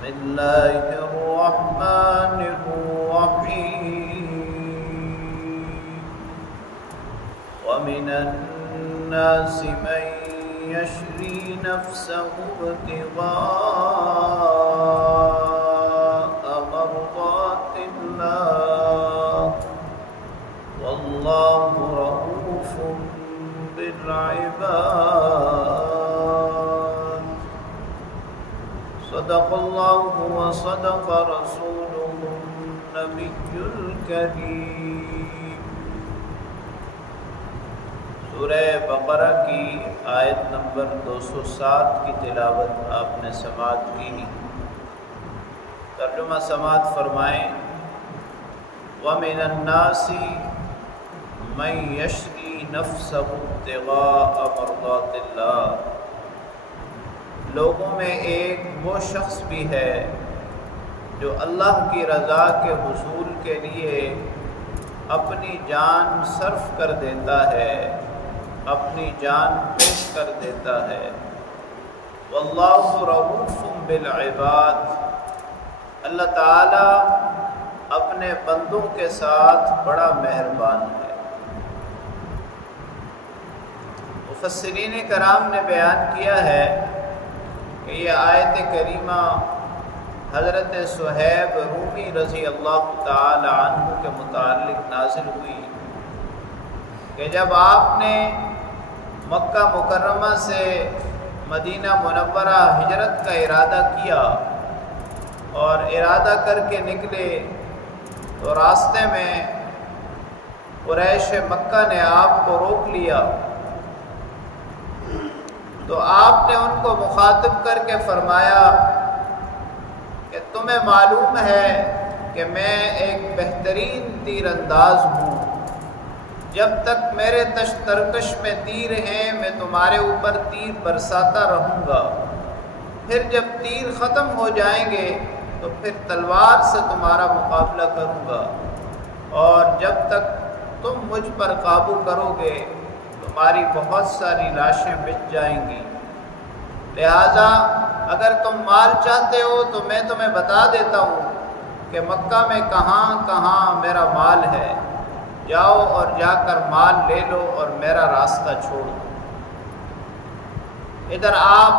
بسم الله الرحمن الرحيم ومن الناس من يشري نفسه ابتغاء مرضات الله والله رؤوف بالعباد صدق الله وصدق رسوله النبي الكريم۔ سورہ بقرہ کی آیت نمبر 207 کی تلاوت آپ نے سماعت کی۔ ترجمہ سماعت فرمائیں۔ وَمِنَ النَّاسِ مَن يَشْرِي نَفْسَهُ ابْتِغَاءَ مَرْضَاتِ اللَّهِ، لوگوں میں ایک وہ شخص بھی ہے جو اللہ کی رضا کے حصول کے لیے اپنی جان صرف کر دیتا ہے، اپنی جان پیش کر دیتا ہے۔ واللہ رؤوف بالعباد، اللہ تعالی اپنے بندوں کے ساتھ بڑا مہربان ہے۔ مفسرین کرام نے بیان کیا ہے کہ یہ آیت کریمہ حضرت صہیب رومی رضی اللہ تعالی عنہ کے متعلق نازل ہوئی کہ جب آپ نے مکہ مکرمہ سے مدینہ منورہ ہجرت کا ارادہ کیا اور ارادہ کر کے نکلے تو راستے میں قریش مکہ نے آپ کو روک لیا، تو آپ نے ان کو مخاطب کر کے فرمایا کہ تمہیں معلوم ہے کہ میں ایک بہترین تیر انداز ہوں، جب تک میرے ترکش میں تیر ہیں میں تمہارے اوپر تیر برساتا رہوں گا، پھر جب تیر ختم ہو جائیں گے تو پھر تلوار سے تمہارا مقابلہ کروں گا، اور جب تک تم مجھ پر قابو کرو گے تمہاری بہت ساری لاشیں بچ جائیں گی، لہٰذا اگر تم مال چاہتے ہو تو میں تمہیں بتا دیتا ہوں کہ مکہ میں کہاں کہاں میرا مال ہے، جاؤ اور جا کر مال لے لو اور میرا راستہ چھوڑ دو۔ ادھر آپ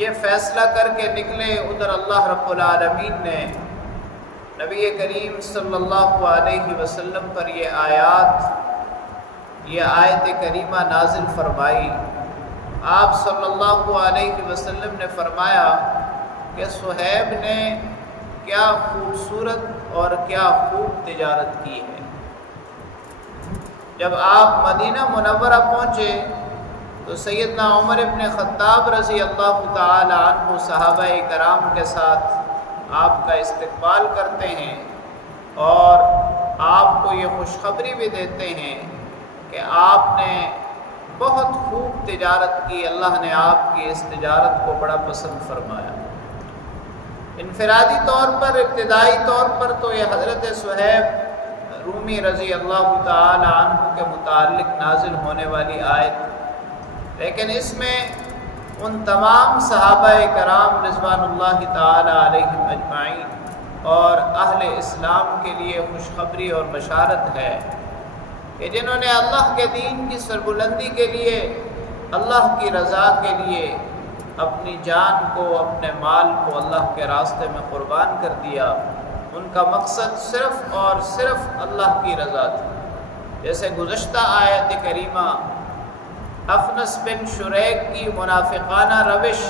یہ فیصلہ کر کے نکلے، ادھر اللہ رب العالمین نے نبی کریم صلی اللہ علیہ وسلم پر یہ آیت کریمہ نازل فرمائی۔ آپ صلی اللہ علیہ وسلم نے فرمایا کہ صہیب نے کیا خوبصورت اور کیا خوب تجارت کی ہے۔ جب آپ مدینہ منورہ پہنچے تو سیدنا عمر ابن خطاب رضی اللہ تعالی عنہ صحابہ کرام کے ساتھ آپ کا استقبال کرتے ہیں اور آپ کو یہ خوشخبری بھی دیتے ہیں کہ آپ نے بہت خوب تجارت کی، اللہ نے آپ کی اس تجارت کو بڑا پسند فرمایا۔ انفرادی طور پر ابتدائی طور پر تو یہ حضرت صہیب رومی رضی اللہ تعالی عنہ کے متعلق نازل ہونے والی آیت، لیکن اس میں ان تمام صحابہ کرام رضوان اللہ تعالی علیہم اجمعین اور اہل اسلام کے لیے خوشخبری اور بشارت ہے کہ جنہوں نے اللہ کے دین کی سربلندی کے لیے، اللہ کی رضا کے لیے اپنی جان کو، اپنے مال کو اللہ کے راستے میں قربان کر دیا، ان کا مقصد صرف اور صرف اللہ کی رضا تھی۔ جیسے گزشتہ آیت کریمہ اخنس بن شریک کی منافقانہ روش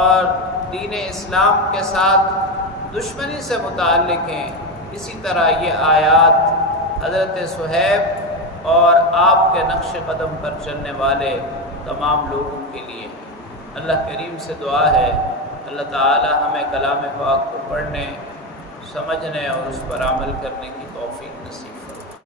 اور دین اسلام کے ساتھ دشمنی سے متعلق ہیں، اسی طرح یہ آیات حضرت صہیب اور آپ کے نقش قدم پر چلنے والے تمام لوگوں کے لیے۔ اللہ کریم سے دعا ہے اللہ تعالی ہمیں کلام پاک کو پڑھنے، سمجھنے اور اس پر عمل کرنے کی توفیق نصیب